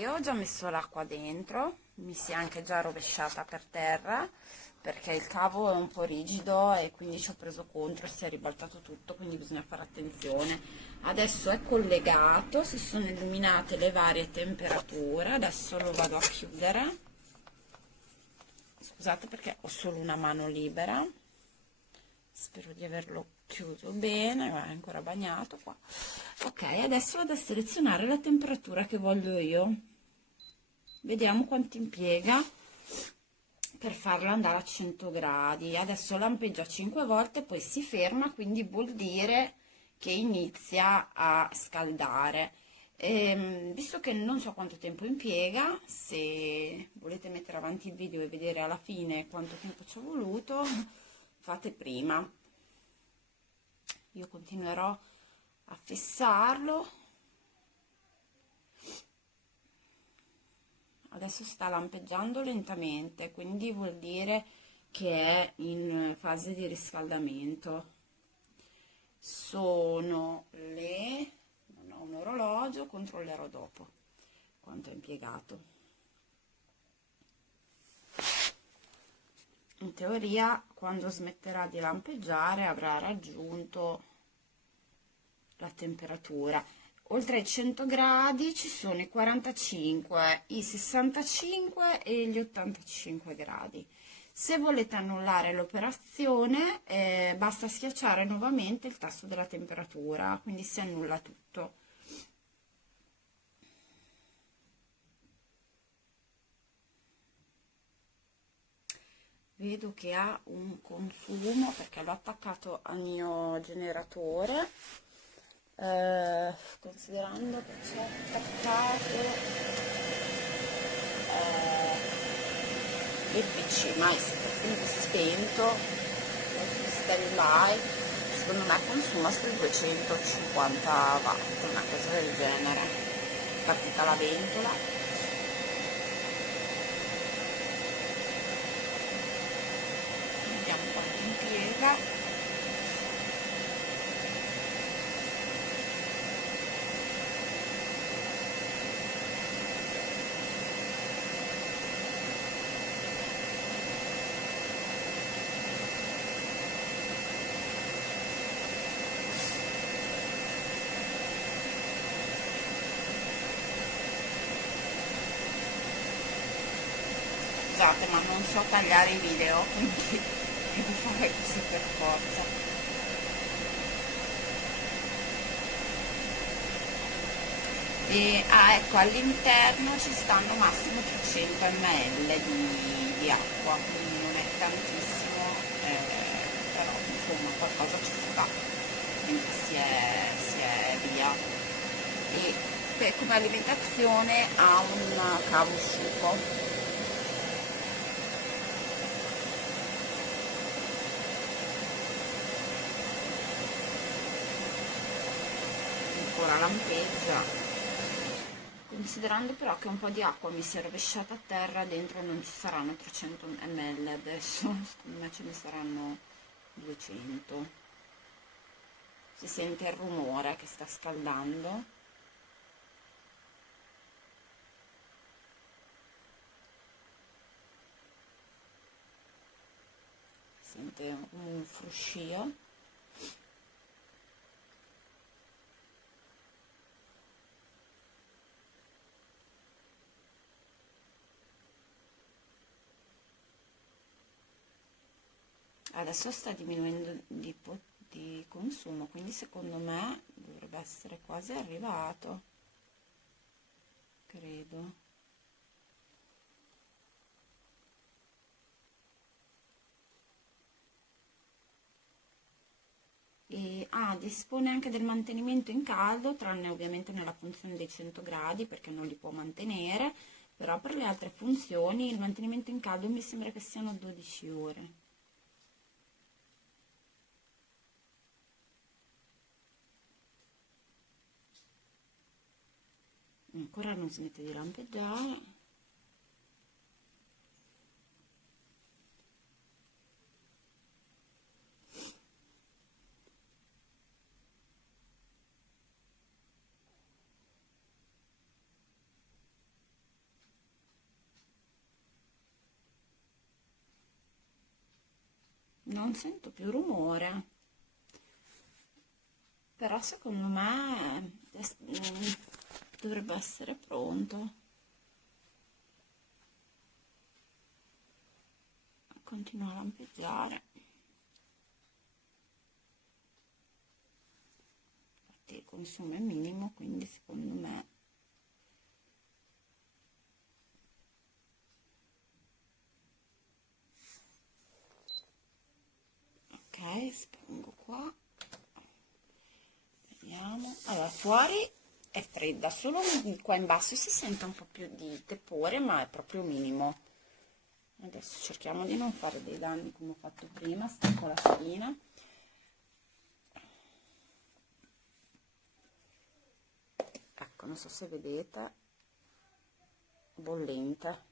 io ho già messo l'acqua dentro, mi si è anche già rovesciata per terra perché il cavo è un po' rigido e quindi ci ho preso contro e si è ribaltato tutto, quindi bisogna fare attenzione. Adesso è collegato, si sono illuminate le varie temperature, adesso lo vado a chiudere. Scusate perché ho solo una mano libera, spero di averlo chiuso bene, ma è ancora bagnato qua. Ok, adesso vado a selezionare la temperatura che voglio io, vediamo quanto impiega per farlo andare a 100 gradi. Adesso lampeggia 5 volte, poi si ferma, quindi vuol dire che inizia a scaldare. Visto che non so quanto tempo impiega, se volete mettere avanti il video e vedere alla fine quanto tempo ci è voluto, fate prima. Io continuerò a fissarlo. Adesso sta lampeggiando lentamente, quindi vuol dire che è in fase di riscaldamento. Sono le... non ho un orologio, controllerò dopo quanto è impiegato. In teoria, quando smetterà di lampeggiare avrà raggiunto la temperatura. Oltre ai 100 gradi ci sono i 45, i 65 e gli 85 gradi. Se volete annullare l'operazione, basta schiacciare nuovamente il tasto della temperatura, quindi si annulla tutto. Vedo che ha un consumo perché l'ho attaccato al mio generatore, considerando che c'è attaccato il PC, ma è quindi spento, su stand by, secondo me consuma sui 250 watt, una cosa del genere. Partita la ventola. Vediamo quanto impiega. Scusate, ma non so tagliare i video, quindi devo fare così per forza. Ecco, all'interno ci stanno massimo 300 ml di acqua, quindi non è tantissimo, però insomma qualcosa ci sta, mentre si è via. E come alimentazione ha un cavo asciutto. Ancora lampeggia, considerando però che un po' di acqua mi si è rovesciata a terra, dentro non ci saranno 300 ml, adesso secondo me ce ne saranno 200. Si sente il rumore che sta scaldando. Si sente un fruscio. Adesso sta diminuendo di consumo, quindi secondo me dovrebbe essere quasi arrivato, credo. Dispone anche del mantenimento in caldo, tranne ovviamente nella funzione dei 100 gradi perché non li può mantenere, però per le altre funzioni il mantenimento in caldo mi sembra che siano 12 ore. Ancora non smette di lampeggiare. non sento più rumore, però secondo me dovrebbe essere pronto. Continua a lampeggiare. Infatti il consumo è minimo, quindi secondo me ok, spengo qua. Vediamo. Allora, fuori è fredda, solo qua in basso si sente un po' più di tepore, ma è proprio minimo. Adesso cerchiamo di non fare dei danni come ho fatto prima. Stacco la spina. Ecco, non so se vedete, bollente.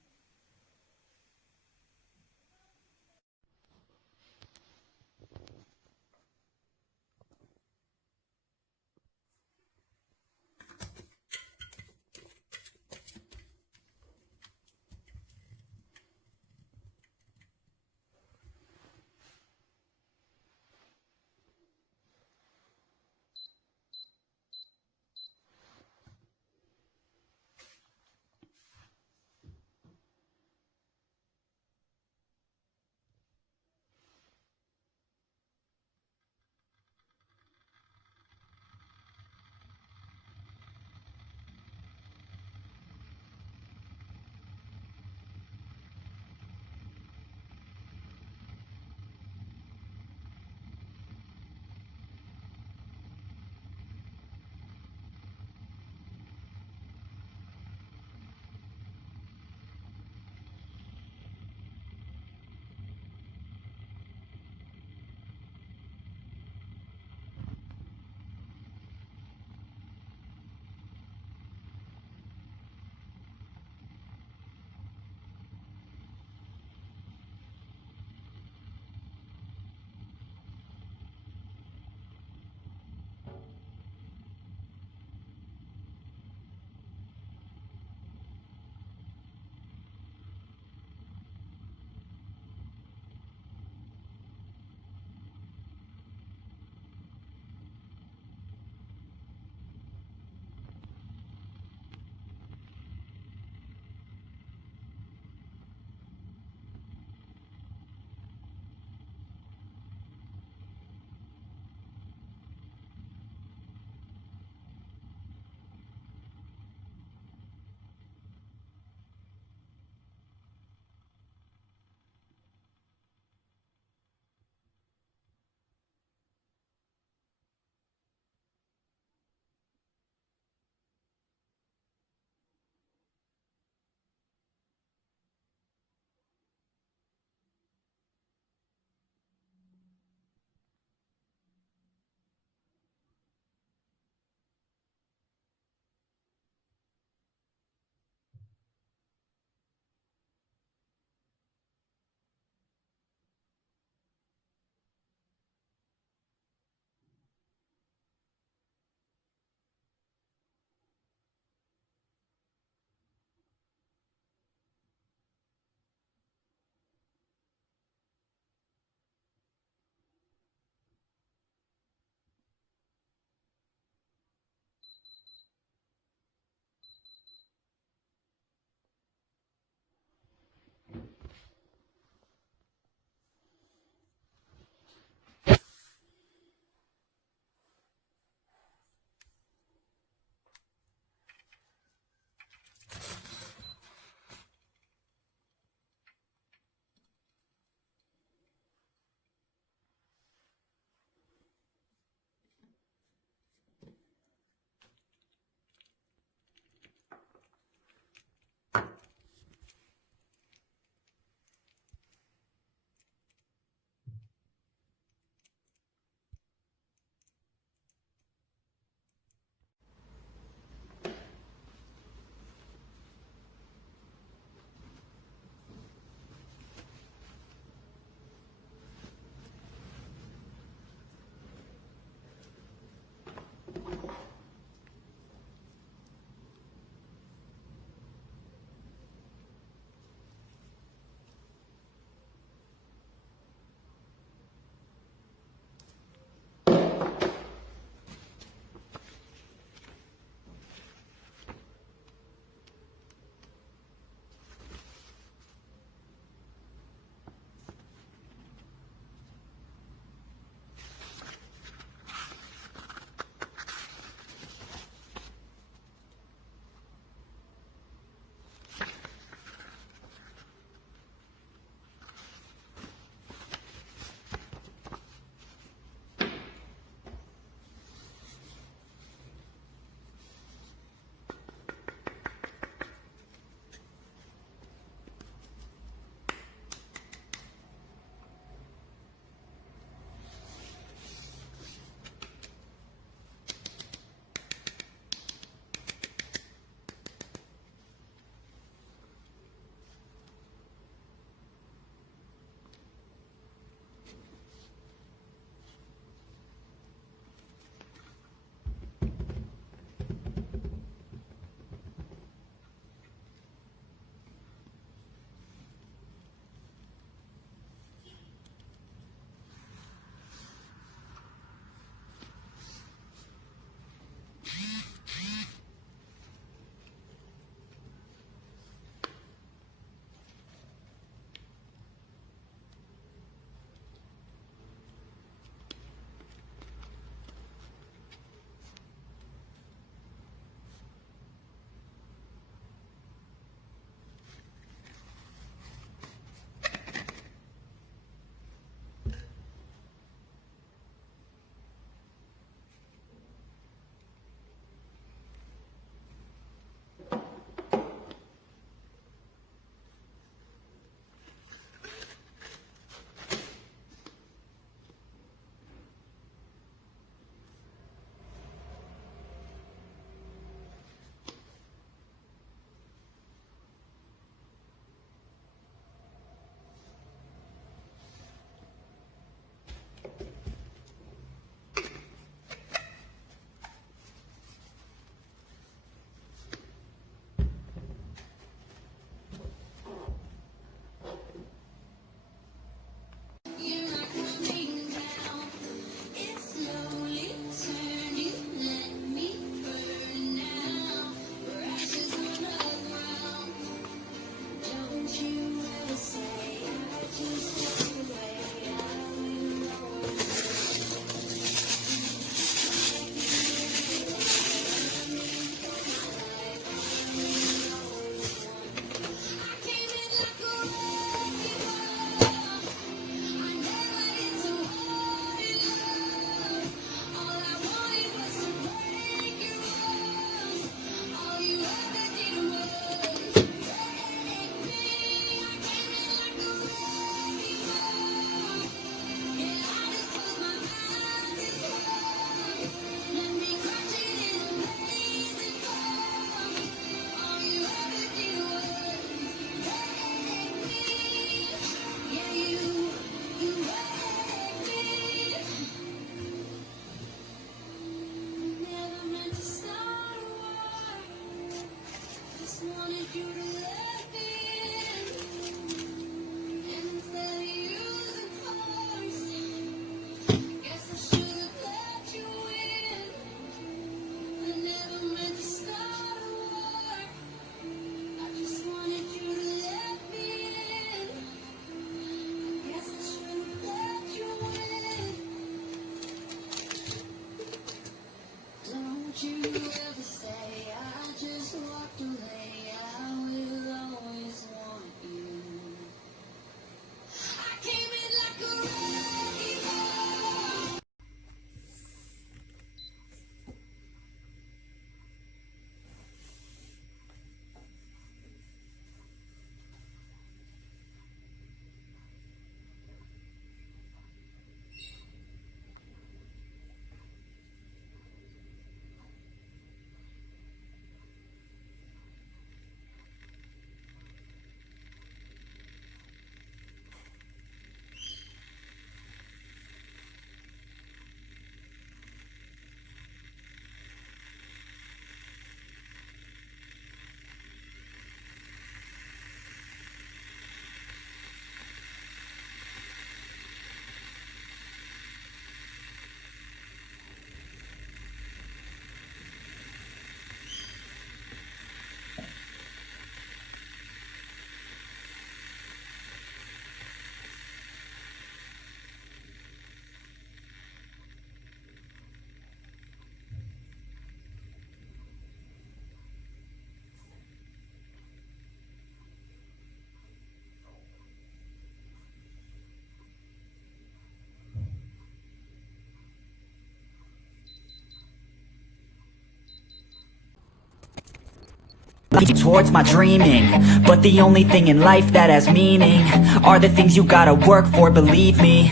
Towards my dreaming, but the only thing in life that has meaning are the things you gotta work for, believe me.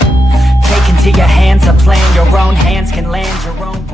Take into your hands a plan, your own hands can land your own